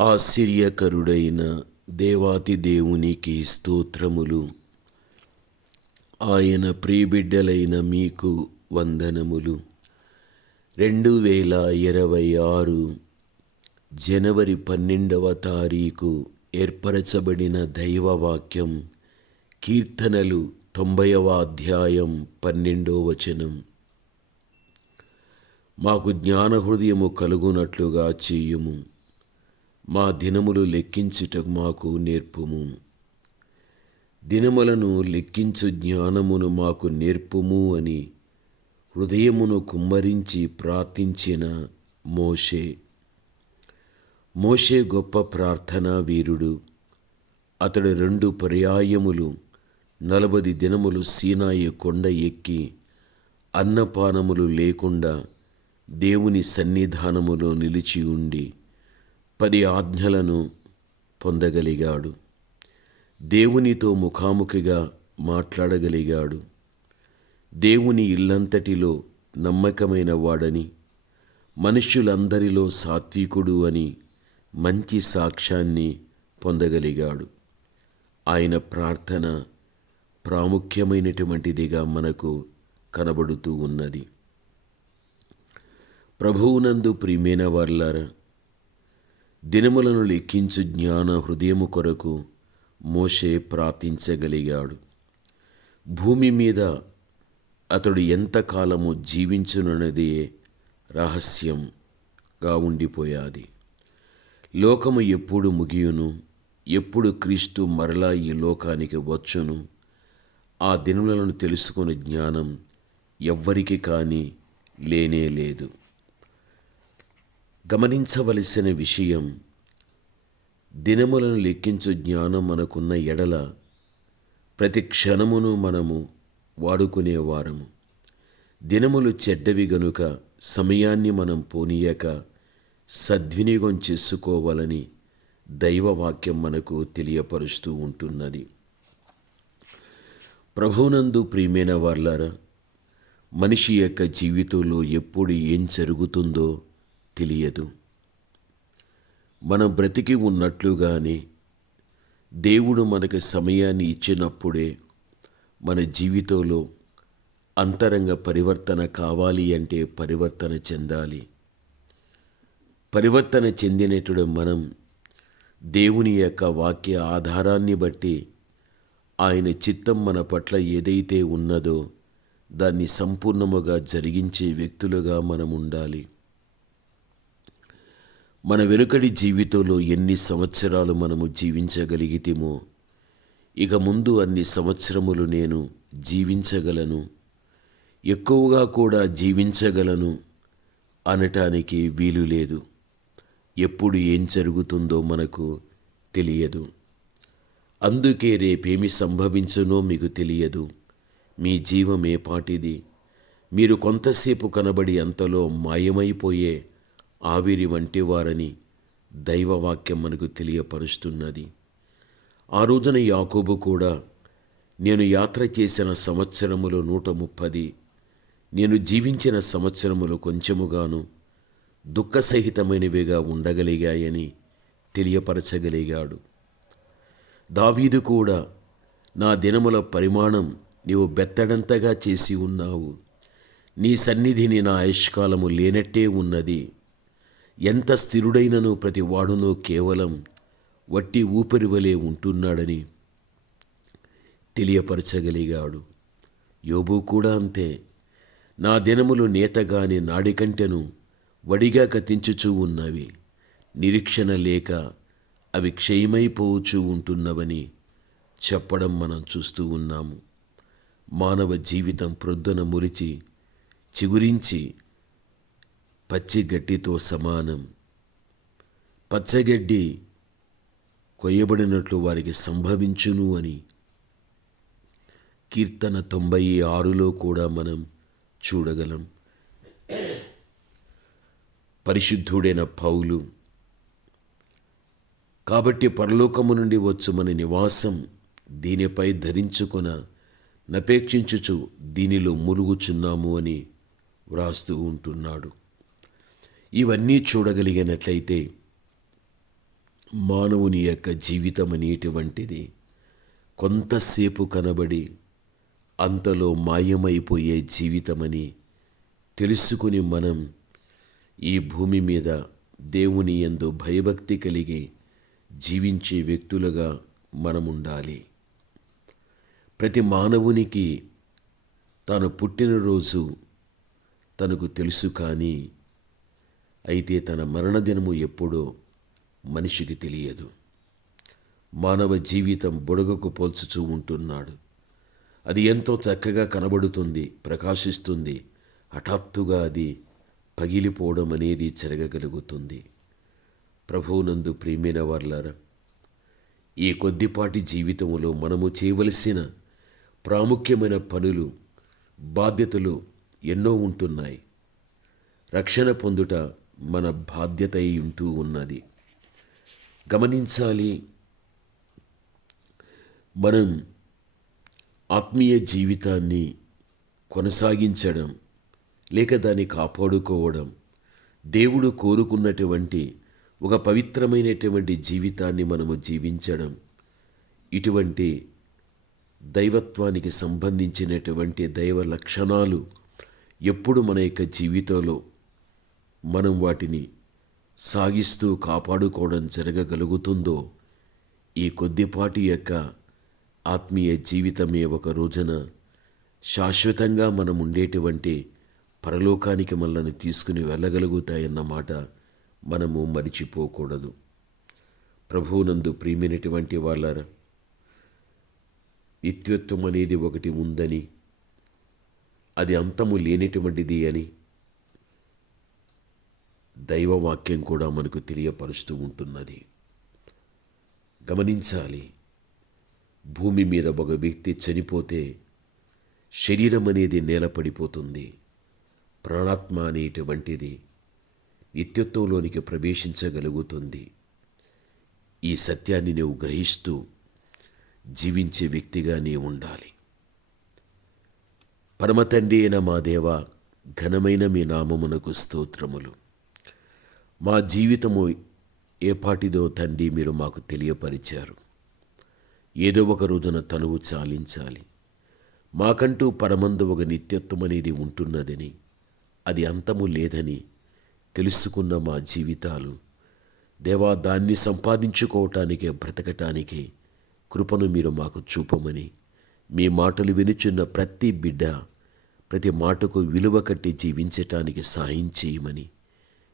ఆశ్చర్యకరుడైన దేవాతి దేవునికి స్తోత్రములు. ఆయన ప్రియబిడ్డలైన మీకు వందనములు. రెండు వేల ఇరవై ఆరు జనవరి పన్నెండవ తారీఖు ఏర్పరచబడిన దైవవాక్యం కీర్తనలు తొంభైవ అధ్యాయం పన్నెండో వచనం. మాకు జ్ఞాన హృదయము కలుగునట్లుగా చేయుము. మా దినములు లెక్కించుట మాకు నేర్పుము. దినములను లెక్కించు జ్ఞానమును మాకు నేర్పుము అని హృదయమును కుమ్మరించి ప్రార్థించిన మోషే. మోషే గొప్ప ప్రార్థనా వీరుడు. అతడు రెండు పర్యాయములు నలభది దినములు సీనాయి కొండ ఎక్కి అన్నపానములు లేకుండా దేవుని సన్నిధానములో నిలిచి ఉండి పది ఆజ్ఞలను పొందగలిగాడు. దేవునితో ముఖాముఖిగా మాట్లాడగలిగాడు. దేవుని ఇల్లంతటిలో నమ్మకమైన వాడని మనుష్యులందరిలో సాత్వికుడు అని మంచి సాక్ష్యాన్ని పొందగలిగాడు. ఆయన ప్రార్థన ప్రాముఖ్యమైనటువంటిదిగా మనకు కనబడుతూ ఉన్నది. ప్రభువునందు ప్రియమైన వార్లారా దినములను లెక్కించు జ్ఞాన హృదయము కొరకు మోషే ప్రార్థించగలిగాడు. భూమి మీద అతడు ఎంతకాలము జీవించునన్నదే రహస్యంగా ఉండిపోయాది. లోకము ఎప్పుడు ముగియును ఎప్పుడు క్రీస్తు మరలా ఈ లోకానికి వచ్చును ఆ దినములను తెలుసుకునే జ్ఞానం ఎవ్వరికి కానీ లేనే లేదు. గమనించవలసిన విషయం దినములను లెక్కించు జ్ఞానం మనకున్న ఎడల ప్రతి క్షణమును మనము వాడుకునేవారము దినములు చెడ్డవి గనుక సమయాన్ని మనం పోనీయక సద్వినియోగం చేసుకోవాలని దైవవాక్యం మనకు తెలియపరుస్తూ ఉంటున్నది. ప్రభునందు ప్రియమైన వార్లారా మనిషి యొక్క జీవితంలో ఎప్పుడు ఏం జరుగుతుందో తెలియదు. మనం బ్రతికి ఉన్నట్లుగానే దేవుడు మనకు సమయాన్ని ఇచ్చినప్పుడే మన జీవితంలో అంతరంగ పరివర్తన కావాలి అంటే పరివర్తన చెందాలి. పరివర్తన చెందినటువంటి మనం దేవుని యొక్క వాక్య ఆధారాన్ని బట్టి ఆయన చిత్తం మన పట్ల ఏదైతే ఉన్నదో దాన్ని సంపూర్ణముగా జరిగించే వ్యక్తులుగా మనం ఉండాలి. మన వెనుకడి జీవితంలో ఎన్ని సంవత్సరాలు మనము జీవించగలిగితేమో ఇక ముందు అన్ని సంవత్సరములు నేను జీవించగలను ఎక్కువగా కూడా జీవించగలను అనటానికి వీలు లేదు. ఎప్పుడు ఏం జరుగుతుందో మనకు తెలియదు. అందుకే రేపేమి సంభవించునో మీకు తెలియదు. మీ జీవం పాటిది మీరు కొంతసేపు కనబడి అంతలో మాయమైపోయే ఆవిరి వంటి వారని దైవవాక్యం మనకు తెలియపరుస్తున్నది. ఆ రోజున యాకోబు కూడా నేను యాత్ర చేసిన సంవత్సరములు నూట ముప్పది నేను జీవించిన సంవత్సరములు కొంచెముగాను దుఃఖసహితమైనవిగా ఉండగలిగాయని తెలియపరచగలిగాడు. దావీదు కూడా నా దినముల పరిమాణం నీవు బెత్తడంతగా చేసి ఉన్నావు. నీ సన్నిధిని నా ఆయుష్కాలము లేనట్టే ఉన్నది. ఎంత స్థిరుడైనను ప్రతి వాడునో కేవలం వట్టి ఊపిరి వలె ఉంటున్నాడని తెలియపరచగలిగాడు. యోబు కూడా అంతే. నా దినములు నేతగాని నాడికంటెను వడిగా కతించుచూ ఉన్నవి. నిరీక్షణ లేక అవి క్షయమైపోవచ్చు ఉంటున్నవని చెప్పడం మనం చూస్తూ ఉన్నాము. మానవ జీవితం ప్రొద్దున మురిచి చిగురించి పచ్చిగడ్డితో సమానం. పచ్చగడ్డి కొయ్యబడినట్లు వారికి సంభవించును అని. కీర్తన తొంభై ఆరులో కూడా మనం చూడగలం. పరిశుద్ధుడైన పౌలు కాబట్టి పరలోకము నుండి వచ్చు మన నివాసం దీనిపై ధరించుకొన నపేక్షించుచు దీనిలో మురుగుచున్నాము అని వ్రాస్తూ ఉంటున్నాడు. ఇవన్నీ చూడగలిగినట్లయితే మానవుని యొక్క జీవితం అనేటువంటిది కొంతసేపు కనబడి అంతలో మాయమైపోయే జీవితమని తెలుసుకుని మనం ఈ భూమి మీద దేవుని ఎందు భయభక్తి కలిగి జీవించే వ్యక్తులుగా మనం ఉండాలి ప్రతి మానవునికి తాను పుట్టినరోజు తనకు తెలుసు కానీ అయితే తన మరణదినము ఎప్పుడో మనిషికి తెలియదు. మానవ జీవితం బుడగకు పోల్చుచూ ఉంటున్నాడు. అది ఎంతో చక్కగా కనబడుతుంది ప్రకాశిస్తుంది. హఠాత్తుగా అది పగిలిపోవడం అనేది జరగగలుగుతుంది. ప్రభువునందు ప్రియమైన వార్లారా ఈ కొద్దిపాటి జీవితంలో మనము చేయవలసిన ప్రాముఖ్యమైన పనులు బాధ్యతలు ఎన్నో ఉంటున్నాయి. రక్షణ పొందుట మన బాధ్యత అయి ఉంటూ ఉన్నది. గమనించాలి మనం ఆత్మీయ జీవితాన్ని కొనసాగించడం లేక దాన్ని కాపాడుకోవడం దేవుడు కోరుకున్నటువంటి ఒక పవిత్రమైనటువంటి జీవితాన్ని మనము జీవించడం ఇటువంటి దైవత్వానికి సంబంధించినటువంటి దైవ లక్షణాలు ఎప్పుడు మన యొక్క జీవితంలో మనం వాటిని సాగిస్తూ కాపాడుకోవడం జరగగలుగుతుందో ఈ కొద్దిపాటి యొక్క ఆత్మీయ జీవితమే ఒక రోజున శాశ్వతంగా మనం ఉండేటువంటి పరలోకానికి మనల్ని తీసుకుని వెళ్ళగలుగుతాయన్న మాట మనము మరిచిపోకూడదు. ప్రభువునందు ప్రియమైనటువంటి వాళ్ళారా నిత్యత్వం అనేది ఒకటి ఉందని అది అంతము లేనటువంటిది అని దైవవాక్యం కూడా మనకు తెలియపరుస్తూ ఉంటున్నది. గమనించాలి. భూమి మీద ఒక వ్యక్తి చనిపోతే శరీరం అనేది నేలపడిపోతుంది ప్రాణాత్మ అనేటువంటిది నిత్యత్వంలోనికి ప్రవేశించగలుగుతుంది. ఈ సత్యాన్ని నీవు గ్రహిస్తూ జీవించే వ్యక్తిగా నీ ఉండాలి. పరమతండ్రి అయిన మా దేవ ఘనమైన మీ నామమునకు స్తోత్రములు. మా జీవితము ఏపాటిదో తండ్రి మీరు మాకు తెలియపరిచారు. ఏదో ఒక రోజున తనువు చాలించాలి. మాకంటూ పరమందు ఒక నిత్యత్వం అనేది ఉంటున్నదని అది అంతము లేదని తెలుసుకున్న మా జీవితాలు దేవా దాన్ని సంపాదించుకోవటానికే బ్రతకటానికి కృపను మీరు మాకు చూపమని మీ మాటలు వినుచున్న ప్రతి బిడ్డ ప్రతి మాటకు విలువ కట్టి జీవించటానికి సాయం చేయమని